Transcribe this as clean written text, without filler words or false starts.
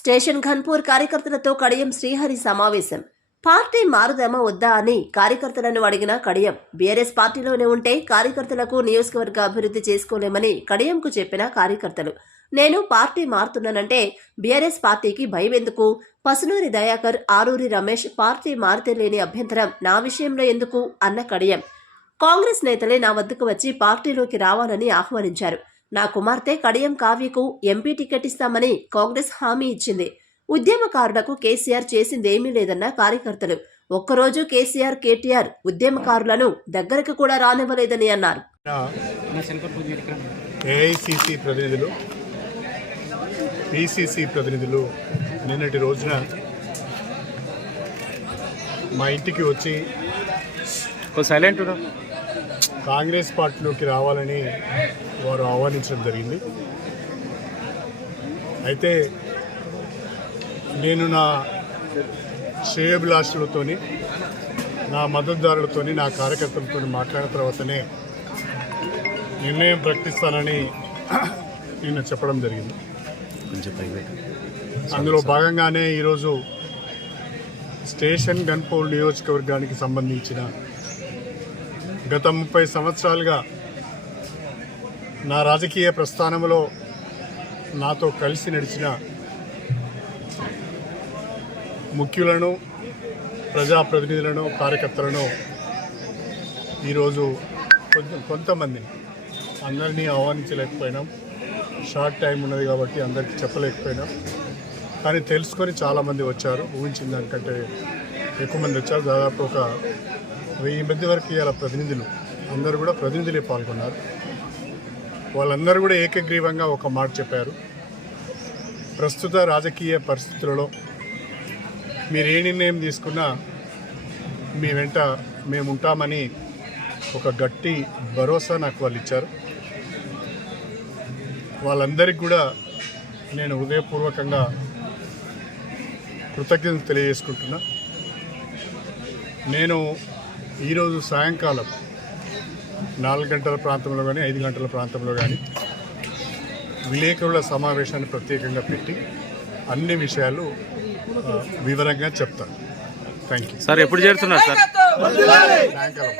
Station Ghanpur కార్యకర్తలతో కడియం శ్రీహరి సమావేశం. Party మారుదామా వద్దా అని కార్యకర్తలను అడిగిన కడియం, బీఆర్ఎస్ పార్టీలోనే ఉంటే కార్యకర్తలకు నియోజకవర్గ అభివృద్ధి చేసుకోలేమని కడియంకు చెప్పిన కార్యకర్తలు, నేను పార్టీ మారుతున్నానంటే బీఆర్ఎస్ పార్టీకి భయం ఎందుకు? పసునూరి దయాకర్, ఆరూరి రమేష్ పార్టీ మారితే లేని అభ్యంతరం నా విషయంలో ఎందుకు అన్న కడియం, కాంగ్రెస్ నేతలే నా వద్దకు వచ్చి పార్టీలోకి రావాలని ఆహ్వానించారు. నా కుమార్తె కడియం కావ్యకు ఎంపీ టికెట్ ఇస్తామని కాంగ్రెస్ హామీ ఇచ్చింది. ఉద్యమకారులకు కేసీఆర్ చేసిందేమీ లేదన్న కార్యకర్తలు, ఒక్కరోజు కేసీఆర్, కేటీఆర్ ఉద్యమకారులను దగ్గరకు కూడా రానివ్వలేదని అన్నారు. ఏఐసిసి ప్రతినిధులు, పిసిసి ప్రతినిధులు నిన్నటి రోజున మా ఇంటికి వచ్చి కాంగ్రెస్ పార్టీలోకి రావాలని వారు ఆహ్వానించడం జరిగింది. అయితే నేను నా శ్రేయోభిలాషులతో, నా మద్దతుదారులతో, నా కార్యకర్తలతో మాట్లాడిన తర్వాతనే నిర్ణయం ప్రకటిస్తానని నేను చెప్పడం జరిగింది. అందులో భాగంగానే ఈరోజు స్టేషన్ ఘన్పూర్ నియోజకవర్గానికి సంబంధించిన గత 30 సంవత్సరాలుగా నా రాజకీయ ప్రస్థానంలో నాతో కలిసి నడిచిన ముఖ్యులను, ప్రజాప్రతినిధులను, కార్యకర్తలను ఈరోజు కొంతమందిని, అందరినీ ఆహ్వానించలేకపోయినాం. షార్ట్ టైం ఉన్నది కాబట్టి అందరికీ చెప్పలేకపోయినాం. కానీ తెలుసుకొని చాలామంది వచ్చారు. ఊహించిన దానికంటే ఎక్కువ మంది వచ్చారు. దాదాపు ఒక 1000 మంది వరకు ఇలా ప్రతినిధులు, అందరూ కూడా ప్రతినిధులే పాల్గొన్నారు. వాళ్ళందరూ కూడా ఏకగ్రీవంగా ఒక మాట చెప్పారు, ప్రస్తుత రాజకీయ పరిస్థితులలో మీరు ఏ నిర్ణయం తీసుకున్నా మీ వెంట మేము ఉంటామని ఒక గట్టి భరోసా నాకు వాళ్ళు ఇచ్చారు. వాళ్ళందరికీ కూడా నేను హృదయపూర్వకంగా కృతజ్ఞతలు తెలియజేసుకుంటున్నా. నేను ఈరోజు సాయంకాలం 4 గంటల ప్రాంతంలో కానీ 5 గంటల ప్రాంతంలో కానీ విలేకరుల సమావేశాన్ని ప్రత్యేకంగా పెట్టి అన్ని విషయాలు వివరంగా చెప్తాను. Thank you sir. ఎప్పుడు చేరుతున్నారు సార్? సాయంకాలం.